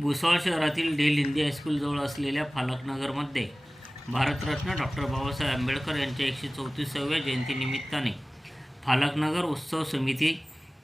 भुसावळ शहरातील डेल हिंदी हायस्कूलजवळ असलेल्या फालकनगरमध्ये भारतरत्न डॉक्टर बाबासाहेब आंबेडकर यांच्या एकशे चौतीसाव्या जयंतीनिमित्ताने फालकनगर उत्सव समिती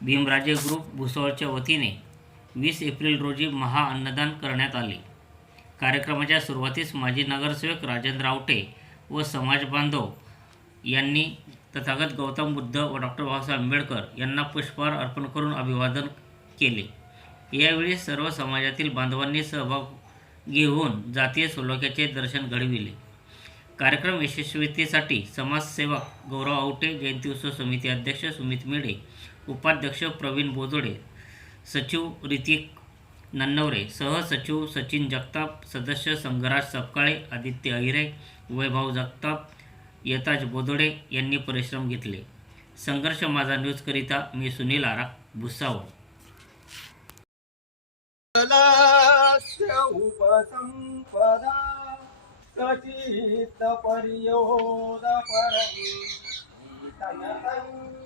भीमराजे ग्रुप भुसावळच्या वतीने वीस एप्रिल रोजी महाअन्नदान करण्यात आले. कार्यक्रमाच्या सुरुवातीस माजी नगरसेवक राजेंद्र आवटे व समाज बांधव यांनी तथागत गौतम बुद्ध व डॉक्टर बाबासाहेब आंबेडकर यांना पुष्पहार अर्पण करून अभिवादन केले. यावेळी सर्व समाजातील बांधवांनी सहभाग घेऊन जातीय सुलोक्याचे दर्शन घडविले. कार्यक्रम यशस्वीतेसाठी समाजसेवक गौरव आवटे जयंती उत्सव समिती अध्यक्ष सुमित मेढे उपाध्यक्ष प्रवीण बोजोडे सचिव रितिक नन्नवरे सहसचिव सचिन जगताप सदस्य संघराज सपकाळे आदित्य अहिरे वैभव जगताप यताज बोदोडे यांनी परिश्रम घेतले. संघर्ष माझा न्यूजकरिता मी सुनील आरा भुसावळ. कलास्य उपसम्पदा सचित्तपर्योदपरम् ईतनतं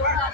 હા